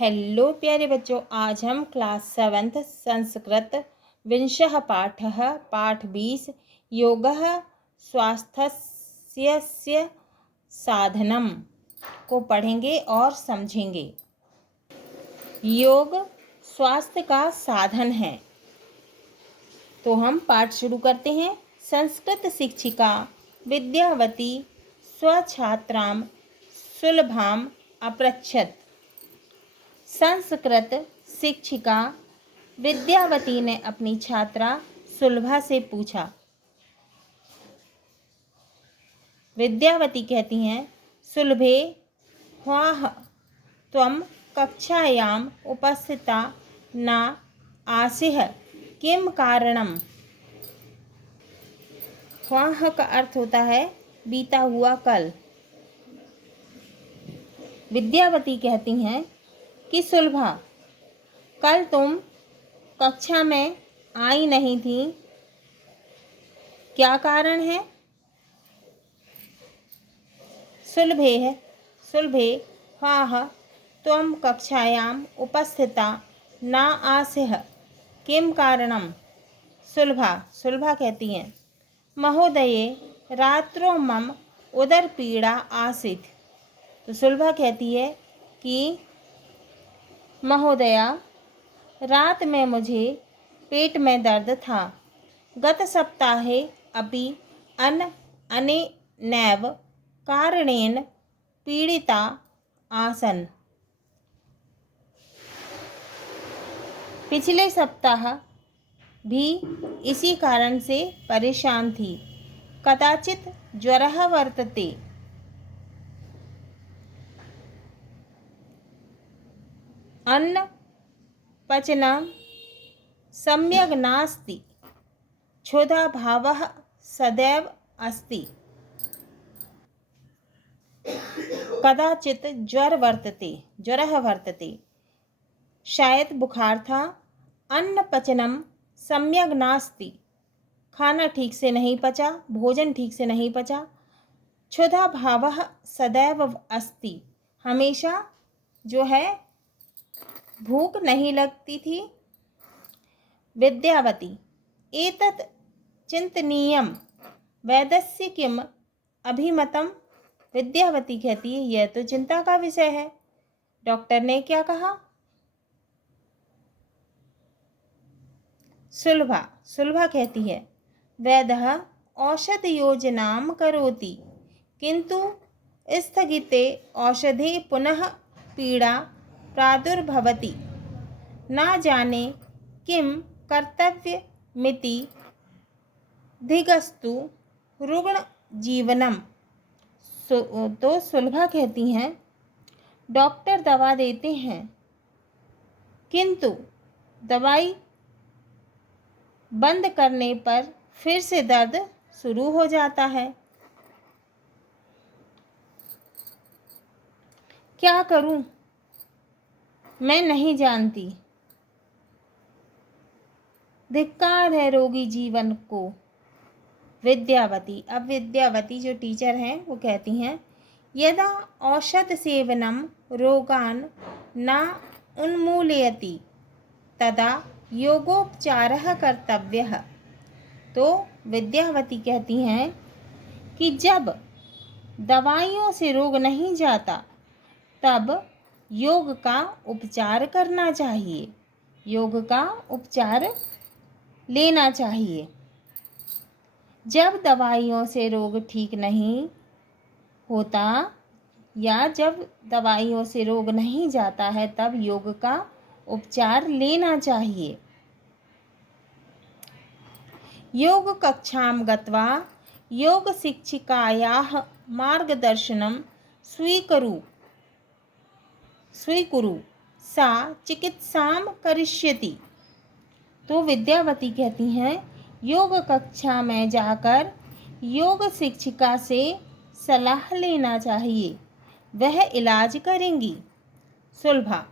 Hello प्यारे बच्चों, आज हम क्लास 7 संस्कृत विंशः पाठः पाठ 20 योगः स्वास्थ्यस्य साधनम को पढ़ेंगे और समझेंगे। योग स्वास्थ्य का साधन है। तो हम पाठ शुरू करते हैं। संस्कृत शिक्षिका विद्यावती स्वछात्रां सुलभाम अपृच्छत्। संस्कृत शिक्षिका विद्यावती ने अपनी छात्रा सुलभा से पूछा। विद्यावती कहती हैं, सुलभे ह्यः त्वं कक्षायाम् उपस्थिता न आसीः किं कारणम्। ह्यः का अर्थ होता है बीता हुआ कल। विद्यावती कहती हैं कि सुलभा, कल तुम कक्षा में आई नहीं थी, क्या कारण है। सुलभे ह्यः त्वं कक्षायाम् उपस्थिता न आसीः किं कारणम्। सुलभा कहती हैं, महोदये रात्रौ मम उदरपीड़ा आसीत्। तो सुलभा कहती है कि महोदया, रात में मुझे पेट में दर्द था। गत सप्ताहे अपि अनेनैव कारणेन पीड़िता आसन्। पिछले सप्ताह भी इसी कारण से परेशान थी। कदाचित् ज्वरः वर्तते। अन्न पचनं सम्यग् नास्ति। क्षुधाभावः सदैव अस्ति। कदाचित् ज्वरः वर्तते। शायद बुखार था। अन्न पचनं सम्यग् नास्ति। खाना ठीक से नहीं पचा, भोजन ठीक से नहीं पचा। क्षुधाभावः सदैव अस्ति, हमेशा जो है भूख नहीं लगती थी। विद्यावती एतत् चिंतनीयं वैद्यस्य किम् अभिमतम्। विद्यावती कहती है, यह तो चिंता का विषय है, डॉक्टर ने क्या कहा। सुलभा कहती है, वैद्यः औषध योजनां करोति किंतु स्थगिते औषधे पुनः पीड़ा प्रादुर्भवति। न जाने किं कर्तव्यमिति धिगस्तु रुग्ण जीवनम। तो सुलभा कहती हैं, डॉक्टर दवा देते हैं किंतु दवाई बंद करने पर फिर से दर्द शुरू हो जाता है। क्या करूं, मैं नहीं जानती। धिक्कार है रोगी जीवन को। अब विद्यावती जो टीचर हैं वो कहती हैं, यदा औषध सेवनम रोगान न उन्मूलयति तदा योगोपचारः कर्तव्यः। तो विद्यावती कहती हैं कि जब दवाइयों से रोग नहीं जाता तब योग का उपचार करना चाहिए, योग का उपचार लेना चाहिए। जब दवाइयों से रोग ठीक नहीं होता या जब दवाइयों से रोग नहीं जाता है तब योग का उपचार लेना चाहिए। योग कक्षां गत्वा योग शिक्षिकायाः मार्गदर्शनं स्वीकुरु सा चिकित्सां करिष्यति। तो विद्यावती कहती हैं, योग कक्षा में जाकर योग शिक्षिका से सलाह लेना चाहिए, वह इलाज करेंगी। सुलभा,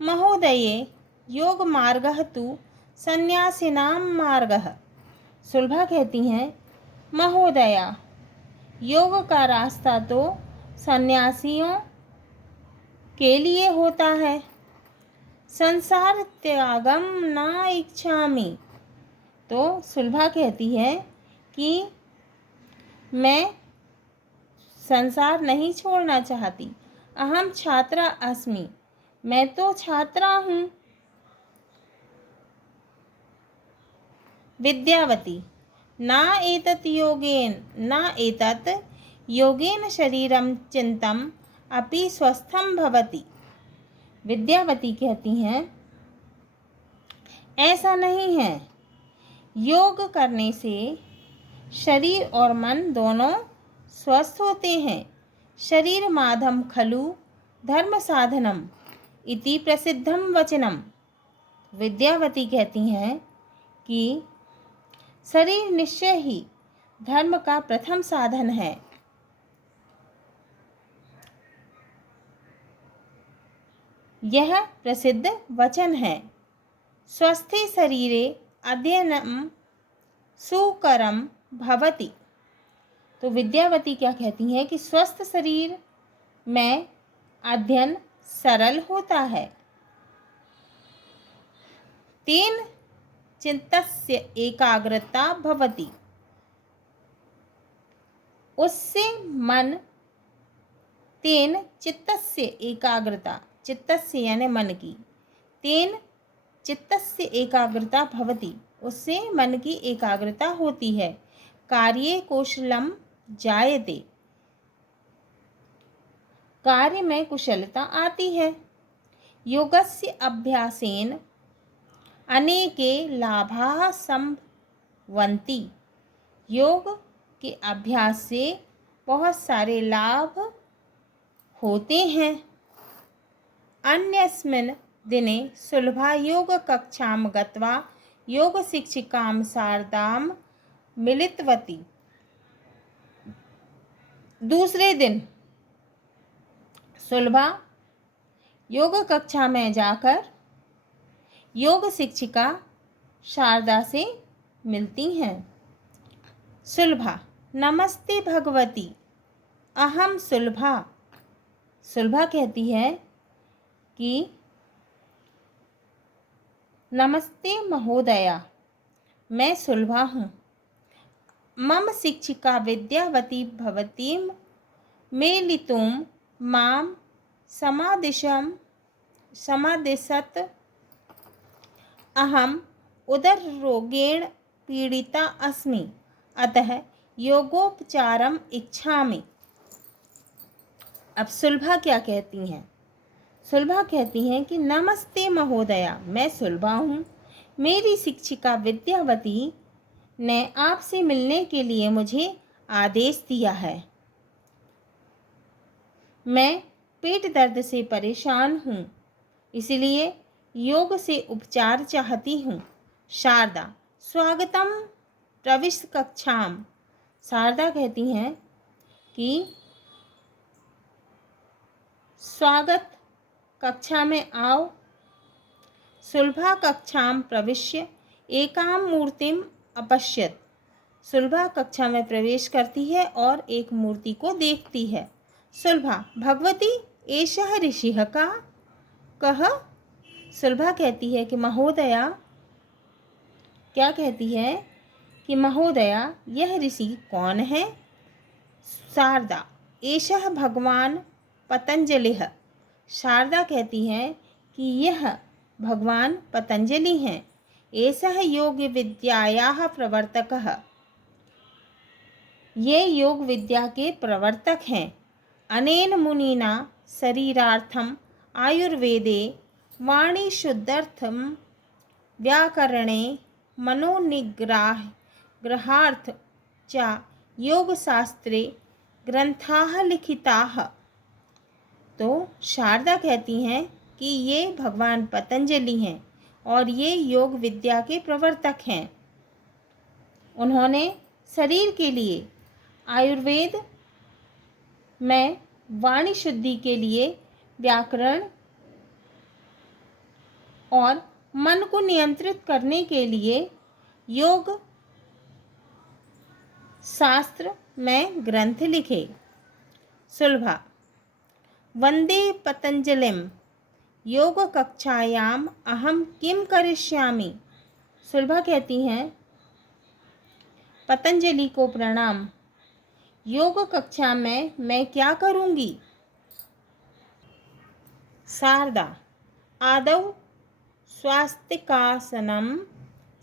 महोदये योग मार्गः तु सन्यासिनां मार्गः। सुलभा कहती हैं, महोदया, योग का रास्ता तो सन्यासियों के लिए होता है। संसार त्यागम न इच्छामि। तो सुलभा कहती है कि मैं संसार नहीं छोड़ना चाहती। अहम छात्रा अस्मि, मैं तो छात्रा हूँ। विद्यावती न एतत् योगेन शरीरम चिंतम अपि स्वस्थम भवति। विद्यावती कहती हैं ऐसा नहीं है, योग करने से शरीर और मन दोनों स्वस्थ होते हैं। शरीर माधम खलु धर्म साधनम इति प्रसिद्धम वचनम। विद्यावती कहती हैं कि शरीर निश्चय ही धर्म का प्रथम साधन है। यह प्रसिद्ध वचन है। स्वस्थे शरीरे अध्ययनम सुकरम भवति। तो विद्यावती क्या कहती हैं कि स्वस्थ शरीर में अध्ययन सरल होता है। तेन चित्तस्य एकाग्रता भवति, उससे मन तेन चित्तस्य एकाग्रता, चित्तस्य यानी मन की, तेन चित्तस्य एकाग्रता भवति, उससे मन की एकाग्रता होती है। कार्ये कौशलम जायते, कार्य में कुशलता आती है। योगस्य अभ्यासेन अनेके लाभाः संभवन्ति, योग के अभ्यास से बहुत सारे लाभ होते हैं। अन्यस्मिन् दिने सुलभा योग कक्षां गत्वा योग शिक्षिकां शारदां मिलितवती। दूसरे दिन सुलभा योग कक्षा में जाकर योग शिक्षिका शारदा से मिलती हैं। सुलभा नमस्ते भगवती, अहम सुलभा। सुलभा कहती है कि नमस्ते महोदया, मैं सुलभा हूँ। मम शिक्षिका विद्यावती भवतीं मेलितुं मां समादिशत। अहम उदररोगेण पीड़िता अस्मि, अतः योगोपचारम इच्छामि। अब सुलभा क्या कहती हैं? सुलभा कहती हैं कि नमस्ते महोदया, मैं सुलभा हूँ। मेरी शिक्षिका विद्यावती ने आपसे मिलने के लिए मुझे आदेश दिया है। मैं पेट दर्द से परेशान हूँ, इसलिए योग से उपचार चाहती हूँ। शारदा स्वागतम प्रविश कक्षाम। शारदा कहती हैं कि स्वागत, कक्षा में आओ। सुलभा कक्षां प्रविश्य एकां मूर्तिम अपश्यत। सुलभा कक्षा में प्रवेश करती है और एक मूर्ति को देखती है। सुलभा भगवती एषः ऋषिः का कह। सुलभा कहती है कि महोदया, क्या कहती है कि महोदया यह ऋषि कौन है? शारदा एषः भगवान पतंजलिः। शारदा कहती है कि यह भगवान पतंजलि हैं। एषः योग विद्यायाः प्रवर्तकः, ये योग विद्या के प्रवर्तक हैं। अनेन मुनिना शरीरार्थम आयुर्वेदे वाणी शुद्धर्थम व्याकरणे मनोनिग्रहार्थ च योगशास्त्रे ग्रंथाः लिखिताः। तो शारदा कहती हैं कि ये भगवान पतंजलि हैं और ये योग विद्या के प्रवर्तक हैं। उन्होंने शरीर के लिए आयुर्वेद में वाणी शुद्धि के लिए व्याकरण और मन को नियंत्रित करने के लिए योग शास्त्र में ग्रंथ लिखे। सुलभा वंदे पतंजलिम योग कक्षायाम अहम किम करिष्यामि। सुलभा कहती हैं, पतंजलि को प्रणाम, योग कक्षा में मैं क्या करूँगी। शारदा, आदौ स्वास्तिकासनम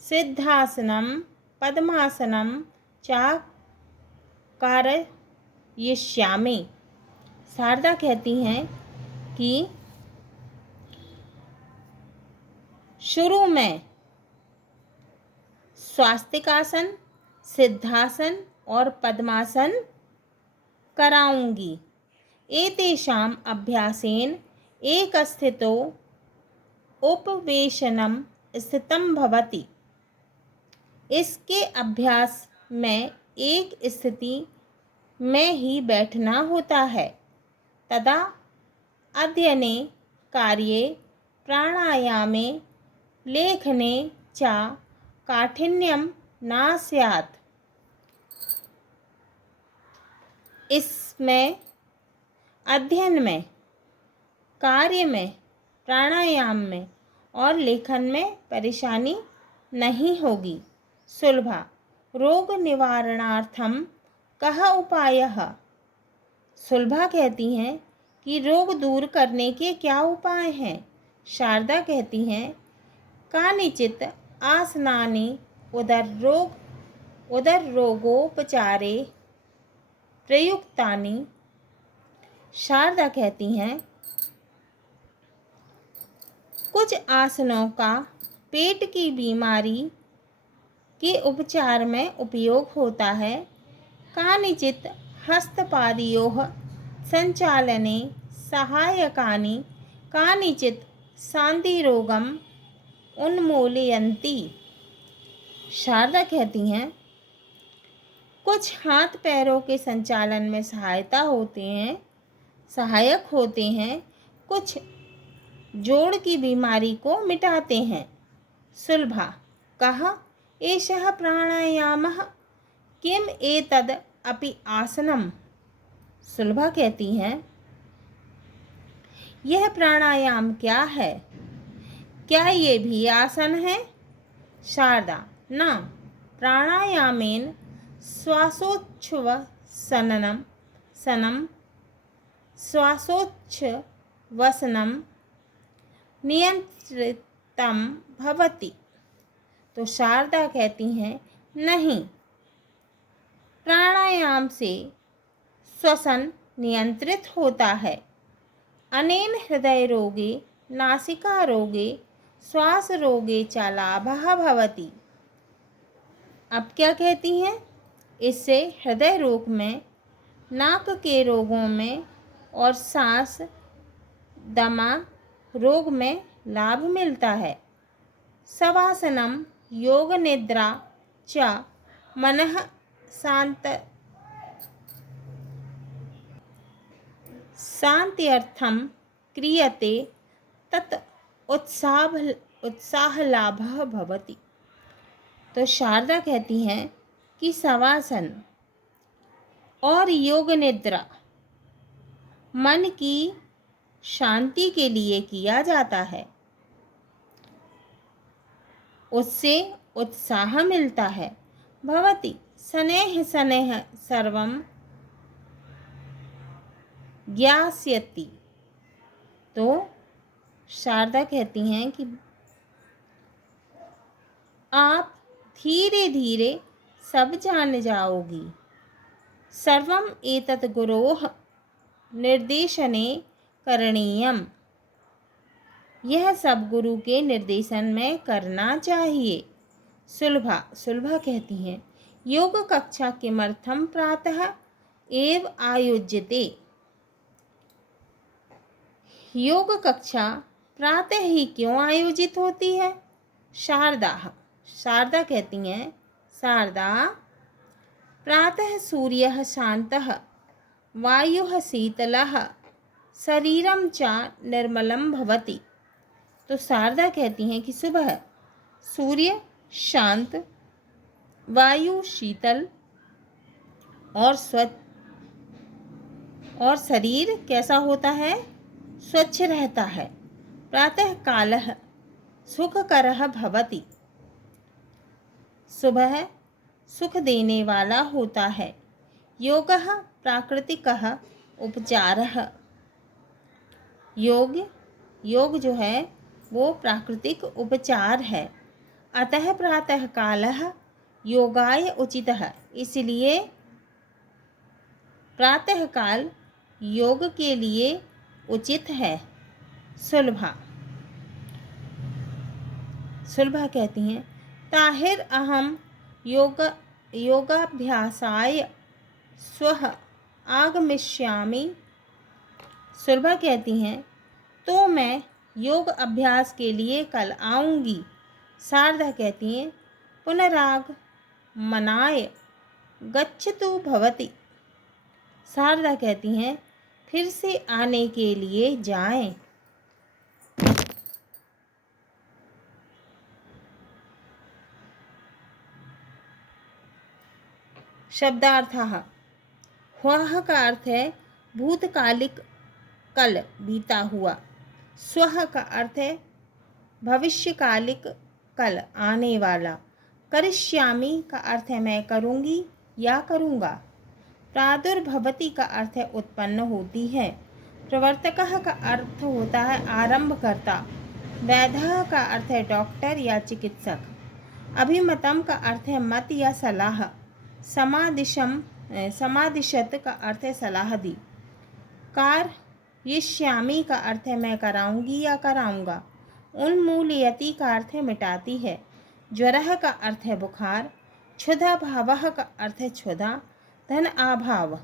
सिद्धासनम पद्मासनम च कारयिष्यामि। शारदा कहती हैं कि शुरू में स्वास्तिकासन, सिद्धासन और पद्मासन कराऊंगी। एतेषाम् अभ्यासेन एक स्थितो उपवेशनम स्थितम भवति। इसके अभ्यास में एक स्थिति में ही बैठना होता है। तदा अध्ययने कार्ये प्राणायामे लेखने च काठिन्यम न स्यात्। इसमें अध्ययन में, कार्य में, प्राणायाम में और लेखन में परेशानी नहीं होगी। सुलभा, रोग निवारणार्थम कः उपायः। सुलभा कहती हैं कि रोग दूर करने के क्या उपाय हैं। शारदा कहती हैं, कानिचित आसनानि उदर रोगोपचारे प्रयुक्तानि। शारदा कहती हैं, कुछ आसनों का पेट की बीमारी के उपचार में उपयोग होता है। कानिचित हस्तपादयोः संचालने सहायकानि कानिचित सांधिरोगम उन्मूलयन्ति। शारदा कहती हैं, कुछ हाथ पैरों के संचालन में सहायक होते हैं, कुछ जोड़ की बीमारी को मिटाते हैं। सुलभा, कः एषः प्राणायामः किम एतद् अपि आसनम। सुलभा कहती हैं, यह प्राणायाम क्या है, क्या ये भी आसन है। शारदा, न प्राणायामेन श्वासोच्छ्वसनम नियंत्रितम भवति। तो शारदा कहती हैं, नहीं, प्राणायाम से श्वसन नियंत्रित होता है। अनेन हृदय रोगे नासिका रोगे श्वास रोगे च लाभः भवति। अब क्या कहती हैं, इससे हृदय रोग में, नाक के रोगों में और सांस दमा रोग में लाभ मिलता है। शवासनम योग निद्रा च मनः शान्त्यर्थम क्रियते तत् उत्साहलाभः भवति। तो शारदा कहती हैं कि शवासन और योग निद्रा मन की शांति के लिए किया जाता है, उससे उत्साह मिलता है। भवति शनैः शनैः सर्वं ज्ञास्यति। तो शारदा कहती हैं कि आप धीरे धीरे सब जान जाओगी। सर्वम एतत् गुरोः निर्देशने करणीयम। यह सब गुरु के निर्देशन में करना चाहिए। सुलभा कहती हैं, योग कक्षा किमर्थम प्रातः एव आयोज्यते। योग कक्षा प्रातः ही क्यों आयोजित होती है। शारदा कहती हैं, शारदा, प्रातः सूर्यः शान्तः वायुः शीतलः शरीरं च निर्मलं भवति। तो शारदा कहती हैं कि सुबह सूर्य शांत, वायु शीतल और स्वच्छ, और शरीर कैसा होता है, स्वच्छ रहता है। प्रातः कालः सुखकरः भवति। सुबह सुख देने वाला होता है। योगः प्राकृतिकः उपचारः। योग जो है वो प्राकृतिक उपचार है। अतः प्रातः कालः योगाय उचितः। इसलिए प्रातः काल योग के लिए उचित है। सुलभा कहती हैं ताहिर अहम योगाभ्यासाय स्वः आगमिष्यामि। सुलभा कहती हैं तो मैं योग अभ्यास के लिए कल आऊँगी। शारदा कहती हैं पुनरागमनाय गच्छतु भवति। शारदा कहती हैं फिर से आने के लिए जाएं। शब्दार्थः। ह्वः का अर्थ है भूतकालिक कल बीता हुआ। स्वः का अर्थ है भविष्यकालिक कल आने वाला। करिष्यामि का अर्थ है मैं करूँगी या करूँगा। प्रादुर्भवति का अर्थ है उत्पन्न होती है। प्रवर्तकः का अर्थ होता है आरंभकर्ता। वैधः का अर्थ है डॉक्टर या चिकित्सक। अभिमतम का अर्थ है मत या सलाह। समादिशत का अर्थ है सलाह दी। कारयिष्यामि का अर्थ है मैं कराऊंगी या कराऊंगा। उन्मूलयति का अर्थ है मिटाती है। ज्वरः का अर्थ है बुखार। क्षुधा भावः का अर्थ है क्षुधा। धन अभाव।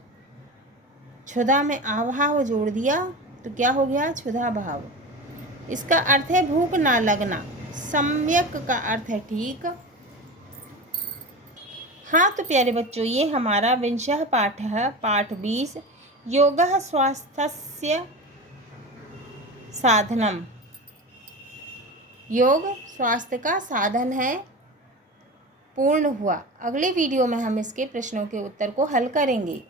क्षुधा में अभाव जोड़ दिया तो क्या हो गया क्षुधा भाव। इसका अर्थ है भूख ना लगना। सम्यक का अर्थ है ठीक। हाँ तो प्यारे बच्चों ये हमारा विंशः पाठ है पाठ 20 योगः स्वास्थ्यस्य साधनम। योग स्वास्थ्य का साधन है पूर्ण हुआ। अगले वीडियो में हम इसके प्रश्नों के उत्तर को हल करेंगे।